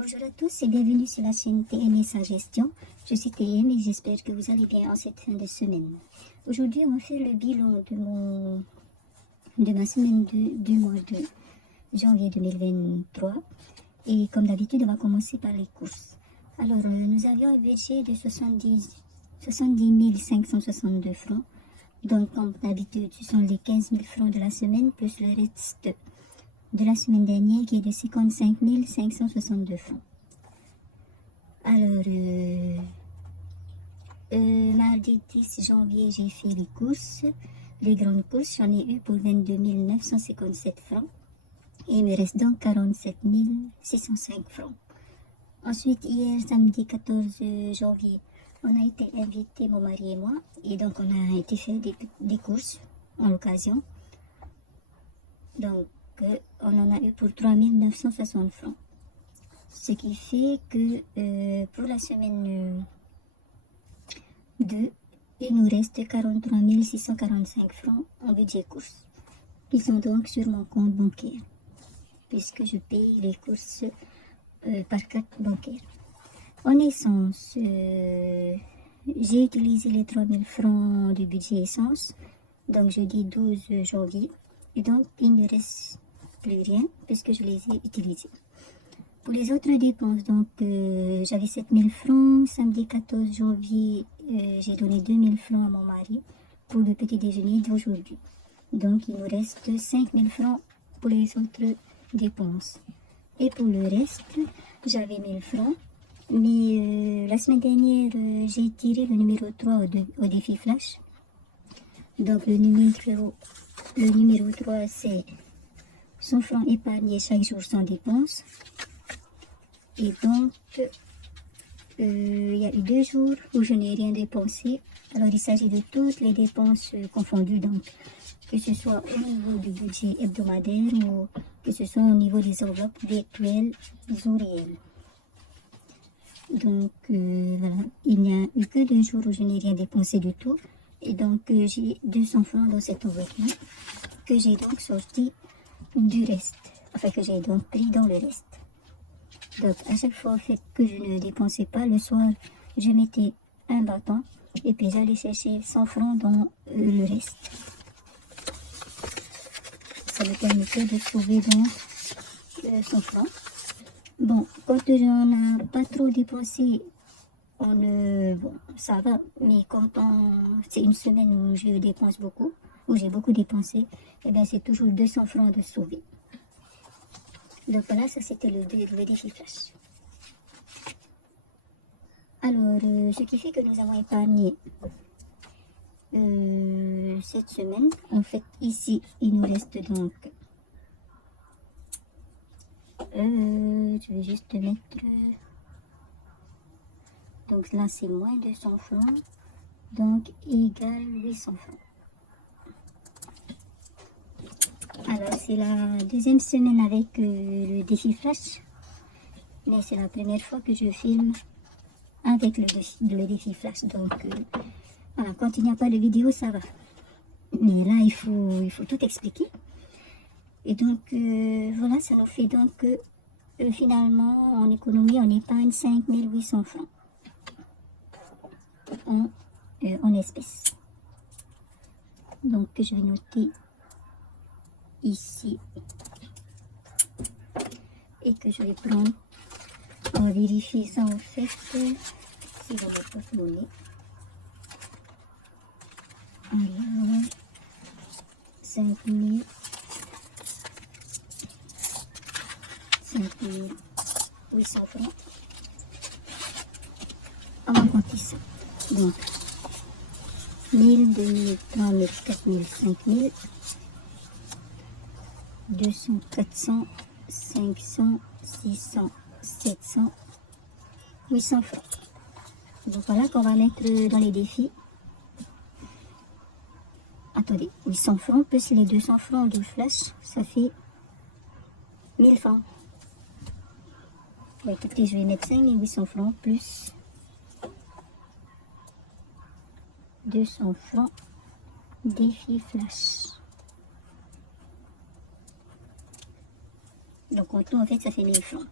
Bonjour à tous et bienvenue sur la chaîne TM et sa gestion. Je suis TM et j'espère que vous allez bien en cette fin de semaine. Aujourd'hui, on va faire le bilan de ma semaine du mois de janvier 2023. Et comme d'habitude, on va commencer par les courses. Alors, nous avions un budget de 70 562 francs. Donc, comme d'habitude, ce sont les 15 000 francs de la semaine plus le reste de la semaine dernière qui est de 55 562 francs. Alors, mardi 10 janvier, j'ai fait les courses, les grandes courses. J'en ai eu pour 22 957 francs. Et il me reste donc 47 605 francs. Ensuite, hier, samedi 14 janvier, on a été invités, mon mari et moi. Et donc, on a été faire des courses en l'occasion. Donc, on en a eu pour 3 960 francs. Ce qui fait que pour la semaine 2, il nous reste 43 645 francs en budget courses. Ils sont donc sur mon compte bancaire, puisque je paye les courses par carte bancaire. En essence, j'ai utilisé les 3 000 francs du budget essence, donc jeudi 12 janvier, et donc il ne reste plus rien, puisque je les ai utilisés. Pour les autres dépenses, donc j'avais 7 000 francs. Samedi 14 janvier, j'ai donné 2 000 francs à mon mari pour le petit déjeuner d'aujourd'hui. Donc il nous reste 5 000 francs pour les autres dépenses. Et pour le reste, j'avais 1 000 francs. Mais la semaine dernière, j'ai tiré le numéro 3 au défi flash. Donc le numéro 3, c'est 100 francs épargnés chaque jour sans dépense. Et donc, il y a eu 2 jours où je n'ai rien dépensé. Alors, il s'agit de toutes les dépenses confondues, donc, que ce soit au niveau du budget hebdomadaire ou que ce soit au niveau des enveloppes virtuelles ou réelles. Donc, voilà, il n'y a eu que 2 jours où je n'ai rien dépensé du tout. Et donc, j'ai 200 francs dans cette enveloppe-là que j'ai donc sorti du reste. Enfin, que j'ai donc pris dans le reste. Donc, à chaque fois que je ne dépensais pas, le soir, je mettais un bâton et puis j'allais chercher 100 francs dans le reste. Ça me permettait de trouver donc 100 francs. Bon, quand on n'a pas trop dépensé, bon, ça va. Mais quand c'est une semaine où je dépense beaucoup, où j'ai beaucoup dépensé, eh bien c'est toujours 200 francs de sauver. Donc voilà, ça c'était le défi flash. Alors, ce qui fait que nous avons épargné cette semaine, en fait, ici, il nous reste donc, je vais juste mettre, donc là c'est moins 200 francs, donc égal 800 francs. Alors, c'est la deuxième semaine avec le défi flash, mais c'est la première fois que je filme avec le défi flash. Donc, voilà, quand il n'y a pas de vidéo, ça va. Mais là, il faut tout expliquer. Et donc, voilà, ça nous fait donc que finalement, en économie, on épargne 5 800 francs en espèces. Donc, je vais noter ici et que je vais prendre. On va vérifier ça en fait si on n'a pas tourné. Alors 5 800 francs. On va compter ça. Donc 1000, 2000, 3000, 4000, 5000, 200, 400, 500, 600, 700, 800 francs. Donc voilà qu'on va mettre dans les défis. Attendez, 800 francs plus les 200 francs de flash, ça fait 1000 francs. Ouais, écoutez, je vais mettre 5800 francs plus 200 francs défi flash. Donc en tout, en fait, ça fait 1000 francs.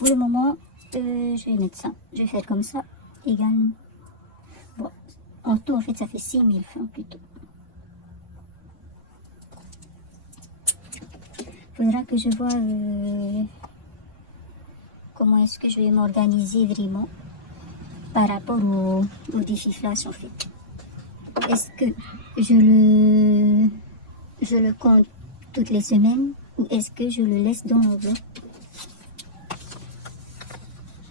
pour le moment, je vais mettre ça. Je vais faire comme ça également. Bon, en tout, en fait, ça fait 6000 francs plutôt. Il faudra que je vois comment est-ce que je vais m'organiser vraiment par rapport au défi flash en fait. Est-ce que je le compte toutes les semaines ou est-ce que je le laisse dans l'enveloppe?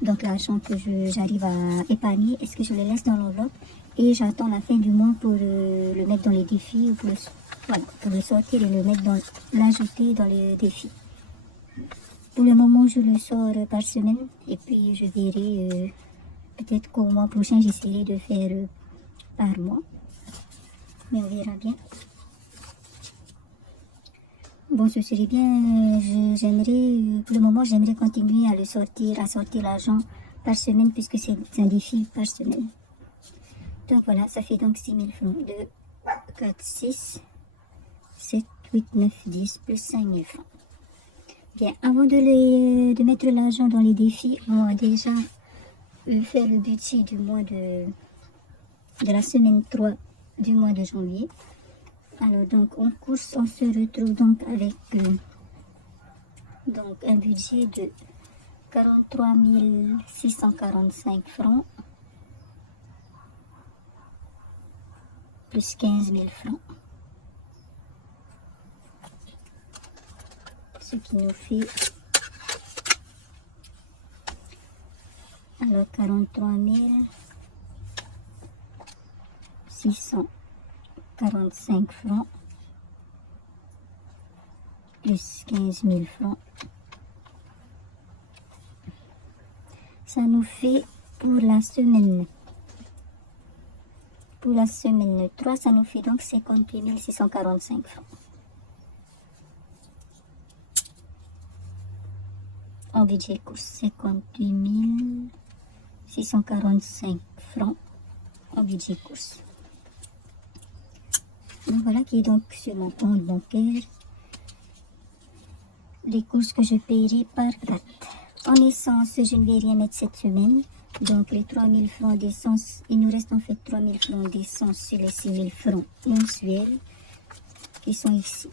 Donc l'argent que j'arrive à épargner, est-ce que je le laisse dans l'enveloppe et j'attends la fin du mois pour le mettre dans les défis ou pour le sortir et l'ajouter dans les défis. Pour le moment, je le sors par semaine et puis je verrai, peut-être qu'au mois prochain, j'essaierai de faire par mois. Mais on verra bien. Bon, ce serait bien, j'aimerais, pour le moment, j'aimerais continuer à sortir l'argent par semaine puisque c'est un défi par semaine. Donc voilà, ça fait donc 6000 francs. 2, 4, 6, 7, 8, 9, 10 plus 5000 francs. Bien, avant de mettre l'argent dans les défis, on va déjà faire le budget du mois de la semaine 3 du mois de janvier. Alors donc en course, on se retrouve donc avec donc un budget de 43 645 francs plus 15 000 francs. Ce qui nous fait alors 43 645 francs plus 15 000 francs. Ça nous fait pour la semaine 3, ça nous fait donc 58 645 francs. En budget course, 58 645 francs en budget course. Donc voilà qui est donc sur mon compte bancaire les courses que je paierai par carte. En essence, je ne vais rien mettre cette semaine. Donc les 3000 francs d'essence, il nous reste en fait 3000 francs d'essence sur les 6000 francs mensuels qui sont ici.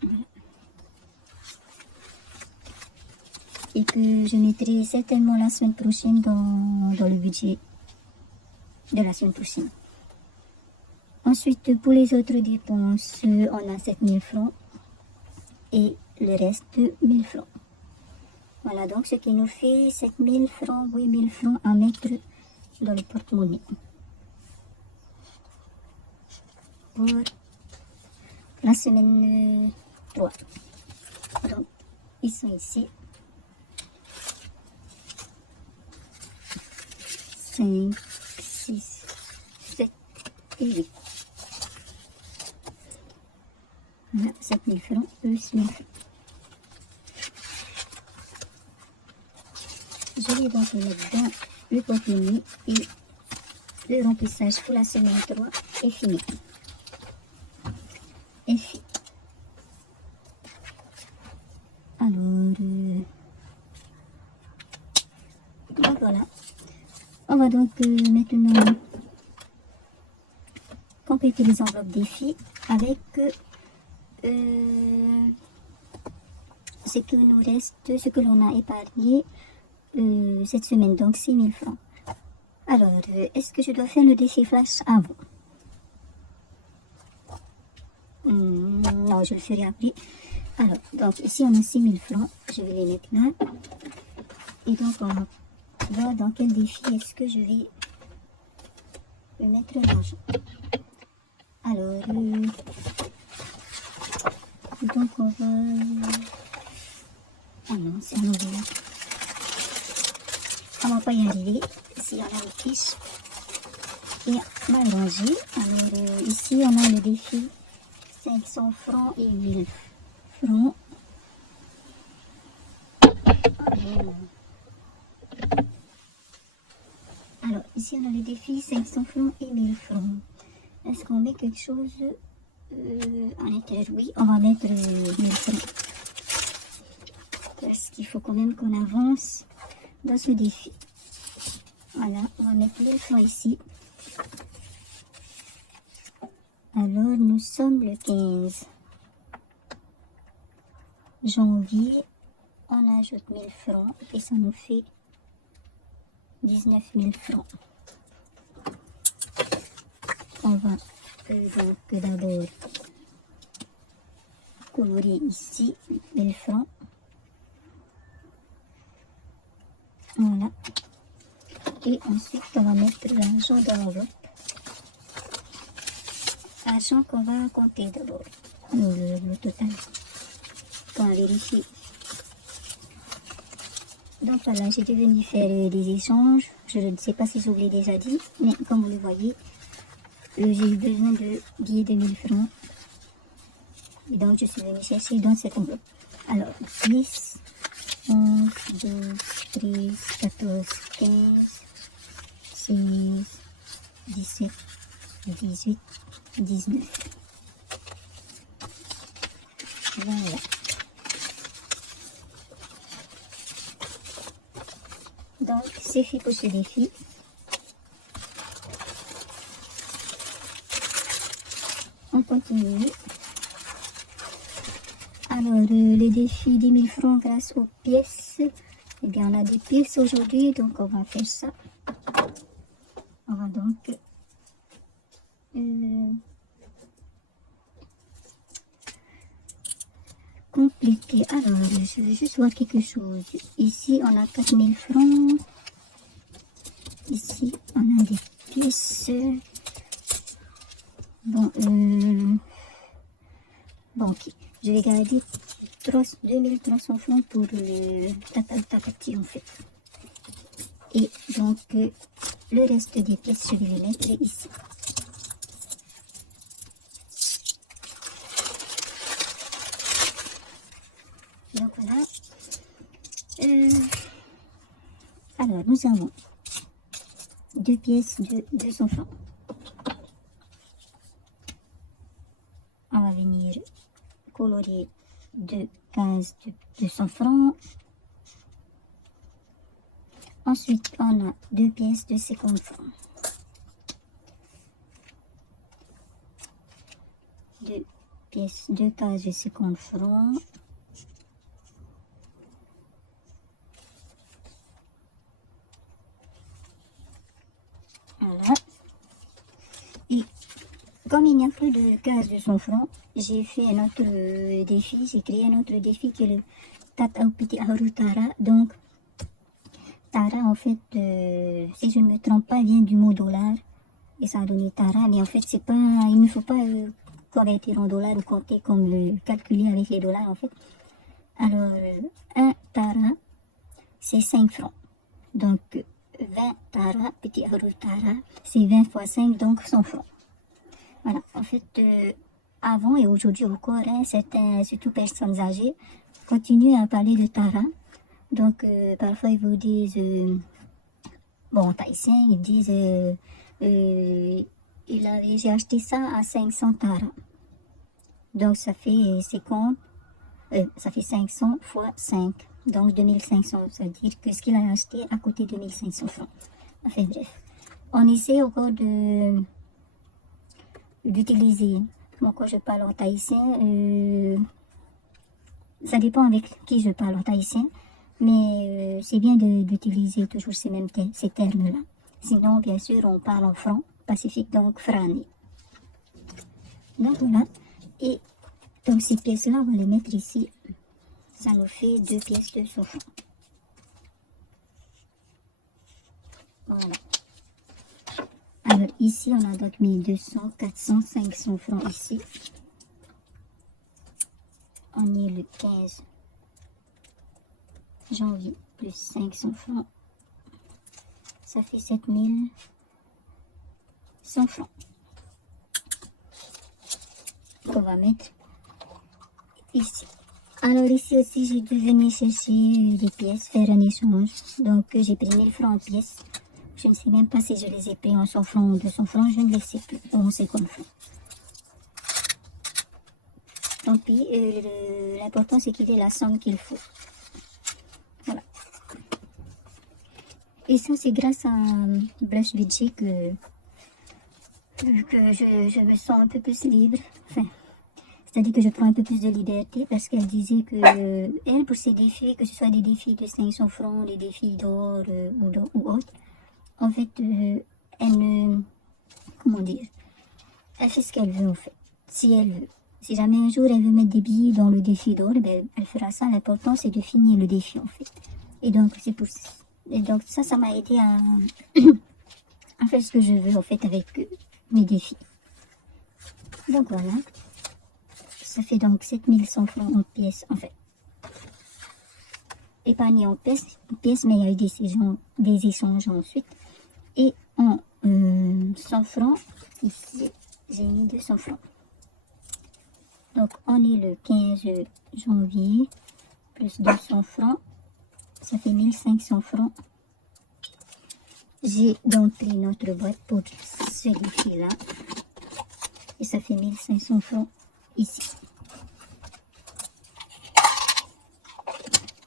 Voilà. Et que je mettrai certainement la semaine prochaine dans le budget de la semaine prochaine. Ensuite, pour les autres dépenses, on a 7000 francs et le reste 1000 francs. Voilà donc ce qui nous fait 7000 francs, 8000 francs à mettre dans le porte-monnaie. Pour la semaine 3. Donc, ils sont ici. 5, 6, 7 et 8. Voilà, 7000 francs plus 1000 francs. Je vais donc le mettre dans le porte-monnaie et le remplissage pour la semaine 3 est fini. Alors, voilà. On va donc maintenant compléter les enveloppes défis avec ce que nous reste, ce que l'on a épargné cette semaine, donc 6000 francs. Alors, est-ce que je dois faire le défi flash avant? Non, je le ferai après. Alors, donc ici on a 6000 francs, je vais les mettre là. Et donc on va voir dans quel défi est-ce que je vais mettre l'argent. Alors, donc on va... Ah non, c'est un mauvais. On va pas y arriver. Ici on a une fiche et mal rangée. Alors ici on a le défi 500 francs et 1000 francs. Alors ici on a le défi 500 francs et 1000 francs. Est-ce qu'on met quelque chose à l'intérieur? Oui, on va mettre 1000 francs. parce qu'il faut quand même qu'on avance dans ce défi. Voilà, on va mettre 1000 francs ici. Alors, nous sommes le 15 janvier. On ajoute 1000 francs et ça nous fait 19 000 francs. On va donc d'abord colorier ici 1000 francs. Voilà. Et ensuite, on va mettre l'argent dans l'enveloppe. Argent qu'on va compter d'abord, le total, qu'on va vérifier. Donc voilà, j'étais venue faire des échanges. Je ne sais pas si je vous l'ai déjà dit, mais comme vous le voyez, j'ai eu besoin de billets de 1000 francs. Et donc je suis venue chercher dans cette enveloppe. Alors, 10, 11, 12, 13, 14, 15, 16, 17, 18, 19. Voilà. Donc, c'est fait pour ce défi. On continue. Alors, le défi 10 000 francs grâce aux pièces. Eh bien, on a des pièces aujourd'hui, donc on va faire ça. On va donc compléter. Alors, je vais juste voir quelque chose. Ici, on a 4 000 francs. Ici, on a des pièces. Bon, ok. Je vais garder 2300 francs pour le tatati en fait. Et donc, le reste des pièces, je vais les mettre ici. Donc voilà. Alors, nous avons deux pièces de 200 francs. On va venir colorier deux 15 de 200 francs. Ensuite, on a deux pièces de 50 francs. Deux pièces de 15 de 50 francs. Voilà. Et comme il n'y a plus de 15 de 100 francs, j'ai fait un autre défi. J'ai créé un autre défi qui est le Tata Petit Haru Tara. Donc, Tara, en fait, si je ne me trompe pas, vient du mot dollar. Et ça a donné Tara. Mais en fait, c'est pas, il ne faut pas convertir en dollars ou compter comme calculer avec les dollars, en fait. Alors, un Tara, c'est 5 francs. Donc, 20 Tara, Petit Haru Tara, c'est 20 fois 5, donc 100 francs. Voilà, en fait, avant et aujourd'hui encore, hein, certains, surtout personnes âgées, continuent à parler de Tara. Donc, parfois, ils vous disent, bon, en thaïsien, ils disent, j'ai acheté ça à 500 Tara. Donc, ça fait 50, ça fait 500 fois 5. Donc, 2500, ça veut dire que ce qu'il a acheté a coûté 2500 francs. Enfin, bref. On essaie encore d'utiliser. Moi, quand je parle en thaïsien, ça dépend avec qui je parle en thaïsien, mais c'est bien d'utiliser toujours ces termes-là. Sinon, bien sûr, on parle en franc pacifique, donc frani. Donc voilà. Et donc ces pièces-là, on va les mettre ici. Ça nous fait deux pièces de 100 francs. Voilà. Alors ici, on a donc mis 200, 400, 500 francs ici. On est le 15 janvier, plus 500 francs. Ça fait 7100 francs. On va mettre ici. Alors ici aussi, j'ai dû venir chercher des pièces, faire un échange. Donc j'ai pris 1000 francs en pièces. Je ne sais même pas si je les ai pris en 100 francs ou 200 francs, je ne les sais plus, ou en 50 francs. Tant pis, l'important c'est qu'il ait la somme qu'il faut. Et ça, c'est grâce à Blush Budget que je me sens un peu plus libre. Enfin, c'est-à-dire que je prends un peu plus de liberté parce qu'elle disait que elle, pour ses défis, que ce soit des défis de 500 francs, des défis d'or ou autres, en fait, elle ne... Comment dire? Elle fait ce qu'elle veut, en fait. Si elle veut. Si jamais un jour elle veut mettre des billets dans le défi d'or, ben, elle fera ça. L'important, c'est de finir le défi, en fait. Et donc, c'est pour ça. Et donc, ça m'a aidé à faire ce que je veux, en fait, avec mes défis. Donc, voilà. Ça fait donc 7100 francs en pièces, en fait. Épargné en pièces, mais il y a eu des échanges ensuite. Et en 100 francs, ici, j'ai mis 200 francs. Donc, on est le 15 janvier, plus 200 francs, ça fait 1500 francs. J'ai donc pris notre boîte pour ce défi-là, et ça fait 1500 francs ici.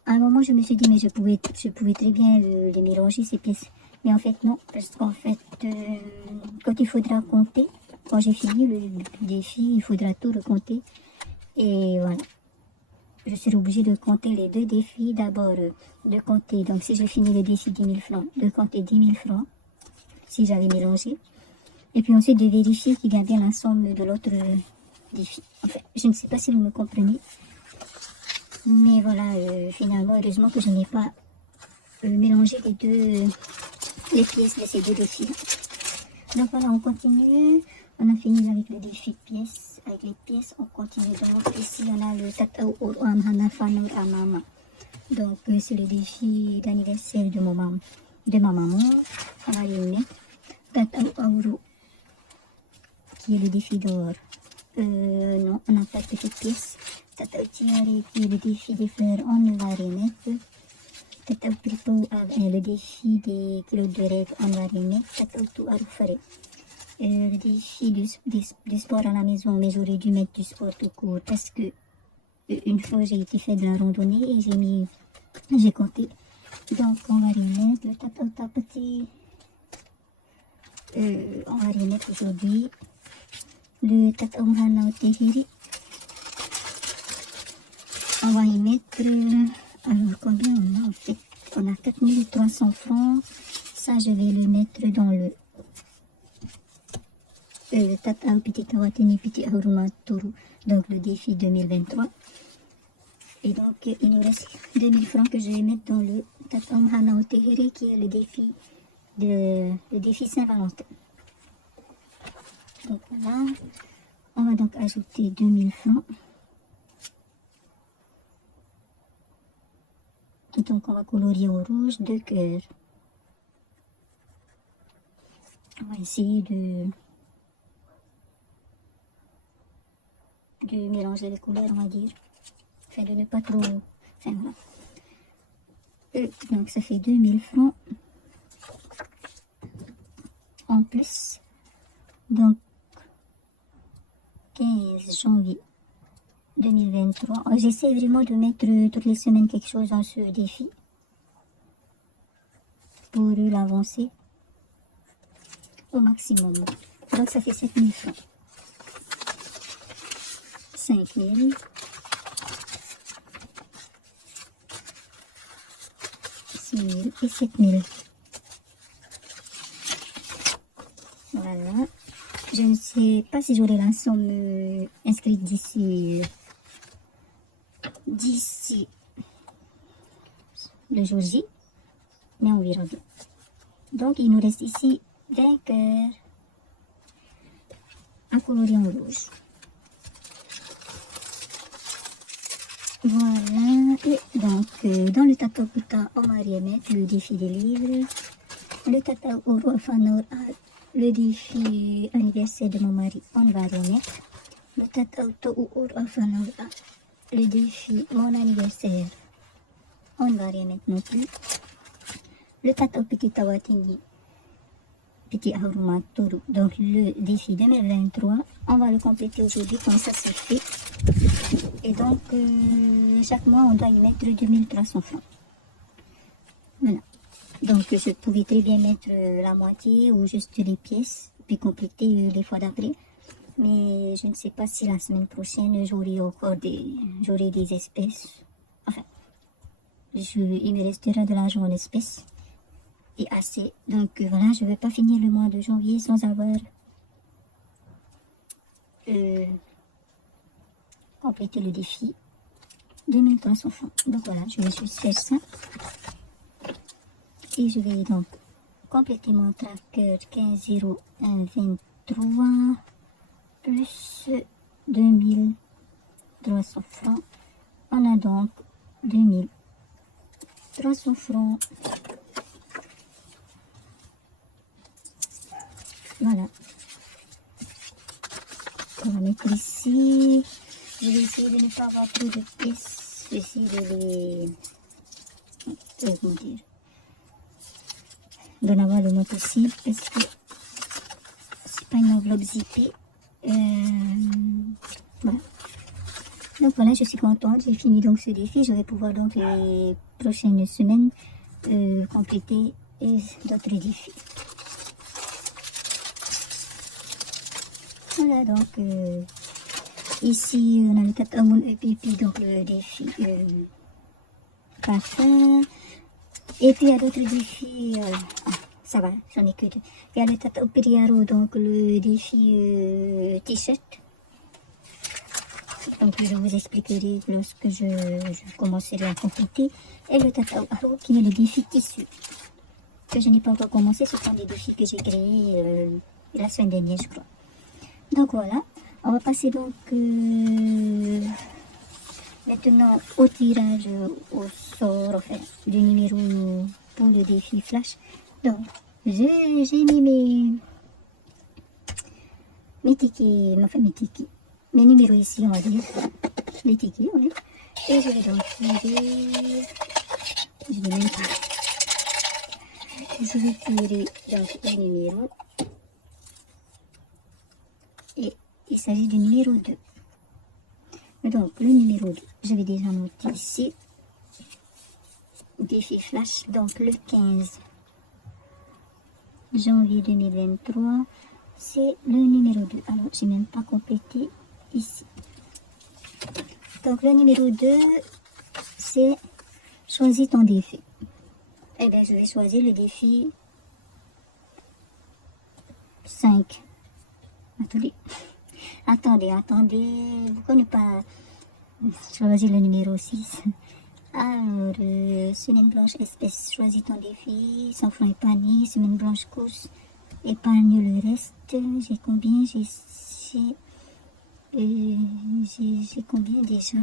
À un moment, je me suis dit, mais je pouvais très bien les mélanger, ces pièces. Mais en fait, non, parce qu'en fait, quand il faudra compter, quand j'ai fini le défi, il faudra tout recompter. Et voilà, je serai obligée de compter les deux défis. D'abord, de compter, donc si j'ai fini le défi 10 000 francs, de compter 10 000 francs, si j'avais mélangé. Et puis ensuite, de vérifier qu'il y a bien la somme de l'autre défi. Enfin, je ne sais pas si vous me comprenez. Mais voilà, finalement, heureusement que je n'ai pas mélangé les pièces de ces deux défis. Donc voilà, on continue. On a fini avec le défi de pièces. Avec les pièces, on continue. Donc ici, on a le Tatao Uruam Hanafanur Amama. Donc c'est le défi d'anniversaire de ma maman. On va les mettre. Tatao Auru, qui est le défi d'or. Non, on n'a pas de petite pièce. Tatao Tiare, qui est le défi des fleurs, on va remettre. Tatao Pripo, le défi des kilos de rêve, on va remettre. Tatao Tu Arufare. Le défi du sport à la maison, mais j'aurais dû mettre du sport tout court parce que une fois j'ai été faire de la randonnée et j'ai compté. Donc on va remettre le Tatao Tapati. On va remettre aujourd'hui le Tatao Hanao Tehiri. On va y mettre, alors combien on a en fait? On a 4300 francs. Ça, je vais le mettre dans le Tatao Piti Tawatini Piti Ahuruma Toru, donc le défi 2023. Et donc, il nous reste 2000 francs que je vais mettre dans le Tatao Hanao Tehiri, qui est le défi Saint-Valentin. Donc voilà, on va donc ajouter 2000 francs. Donc on va colorier au rouge 2 cœurs. On va essayer de mélanger les couleurs, on va dire. Enfin, de ne pas trop... Enfin, voilà. Donc ça fait 2000 francs. En plus, donc 15 janvier 2023. J'essaie vraiment de mettre toutes les semaines quelque chose dans ce défi pour l'avancer au maximum. Donc ça fait 7000 francs. 5000. 6000 et 7000. Voilà. Je ne sais pas si j'aurai la somme inscrite d'ici le jour J, mais on verra bien. Donc il nous reste ici 20 cœurs à colorer en rouge. Voilà, et donc dans le Tatao Puta, on va remettre le défi des livres, le Tatao Oro Fanor, le défi anniversaire de mon mari, on va remettre, le Tatao Tou Oro Fanor, le défi mon anniversaire, on va remettre non plus, le Tatao Petit Tawatini, Petit Ahuruma Toru, donc le défi 2023, on va le compléter aujourd'hui, comme ça c'est fait. Et donc, chaque mois, on doit y mettre 2300 francs. Voilà. Donc je pouvais très bien mettre la moitié ou juste les pièces, puis compléter les fois d'après. Mais je ne sais pas si la semaine prochaine j'aurai des espèces. Enfin, il me restera de l'argent en espèces et assez. Donc voilà, je ne vais pas finir le mois de janvier sans avoir complété le défi 2300 francs. Donc voilà, je vais juste faire ça. Et je vais donc compléter mon tracker 15,0123 plus 2300 francs. On a donc 2300 francs. Voilà. On va mettre ici. Je vais essayer de ne pas avoir trop de pièces. Je vais essayer de comment dire, d'en avoir le moins possible parce que c'est pas une enveloppe zippée. Voilà. Donc voilà, je suis contente, j'ai fini donc ce défi. Je vais pouvoir donc les prochaines semaines compléter d'autres défis. Voilà, donc ici on a le 4 Amon EPP, donc le défi parfum. Et puis il y a d'autres défis, ça va, j'en ai que deux. Il y a le Tata Operiaro, donc le défi t-shirt. Donc je vous expliquerai lorsque je commencerai à compléter. Et le Tata Aro qui est le défi tissu. Que je n'ai pas encore commencé, ce sont des défis que j'ai créés la semaine dernière, je crois. Donc voilà, on va passer donc maintenant au tirage au sort, enfin, du numéro pour le défi flash. Donc, j'ai mis mes tickets, enfin mes tickets, mes numéros ici, on va dire, les tickets, oui. Et je vais donc tirer, je vais même pas, je vais tirer donc le numéro, et il s'agit du numéro 2. Donc, le numéro 2, je vais déjà noter ici, défi flash, donc le 15 janvier 2023, c'est le numéro 2. Alors, j'ai même pas complété ici. Donc, le numéro 2, c'est choisis ton défi. Eh bien, je vais choisir le défi 5. Attendez, pourquoi ne pas choisir le numéro 6? Alors, semaine blanche espèce, choisis ton défi, 100 francs épargnés, semaine blanche course, épargne le reste. J'ai combien? J'ai combien déjà?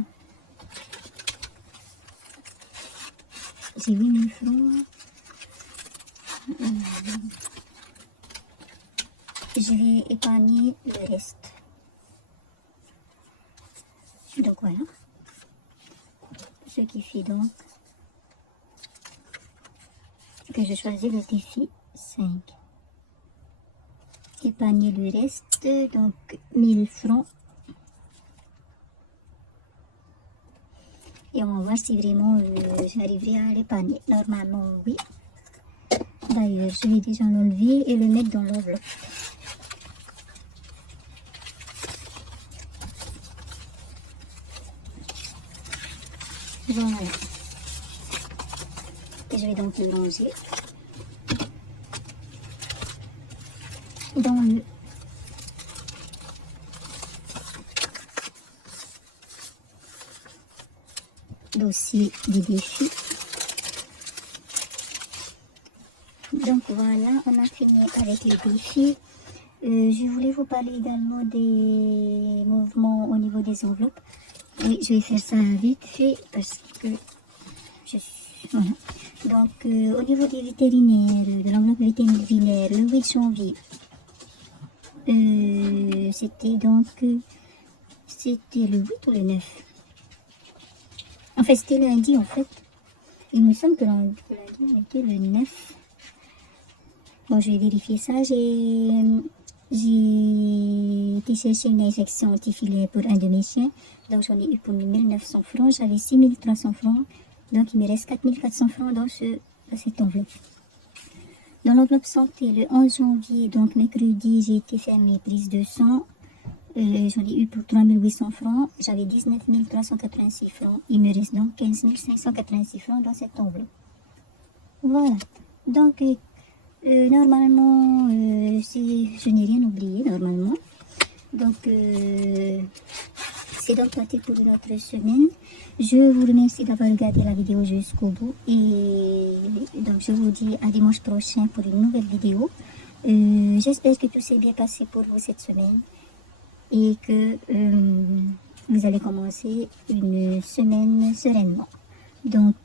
J'ai 8000 francs. Je vais épargner le reste. Donc voilà. Ce qui fait donc que je choisis le défi 5. Épargner le reste, donc 1000 francs. Et on va voir si vraiment j'arriverai à l'épargner. Normalement, oui. D'ailleurs, je vais déjà l'enlever et le mettre dans l'enveloppe. Voilà. Et je vais donc le ranger dans le dossier des défis. Donc voilà, on a fini avec les défis. Je voulais vous parler également des mouvements au niveau des enveloppes. Oui, je vais faire ça vite fait parce que voilà. Donc, au niveau des vétérinaires, de l'enveloppe vétérinaire, le 8 janvier, c'était le 8 ou le 9? En fait, c'était lundi, en fait. Il me semble que lundi, on était le 9. Bon, je vais vérifier ça. J'ai été chercher une injection anti-filaire pour un de mes chiens. Donc, j'en ai eu pour 1900 francs. J'avais 6300 francs. Donc, il me reste 4400 francs dans cette enveloppe. Dans l'enveloppe santé, le 11 janvier, donc mercredi, j'ai été faire mes prises de sang. J'en ai eu pour 3800 francs. J'avais 19 386 francs. Il me reste donc 15 586 francs dans cette enveloppe. Voilà. Donc, normalement, je n'ai rien oublié, normalement. Donc, c'est donc parti pour une autre semaine. Je vous remercie d'avoir regardé la vidéo jusqu'au bout. Et donc, je vous dis à dimanche prochain pour une nouvelle vidéo. J'espère que tout s'est bien passé pour vous cette semaine. Et que vous allez commencer une semaine sereinement. Donc,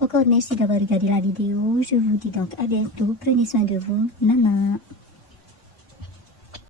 encore merci d'avoir regardé la vidéo. Je vous dis donc à bientôt. Prenez soin de vous. Nana.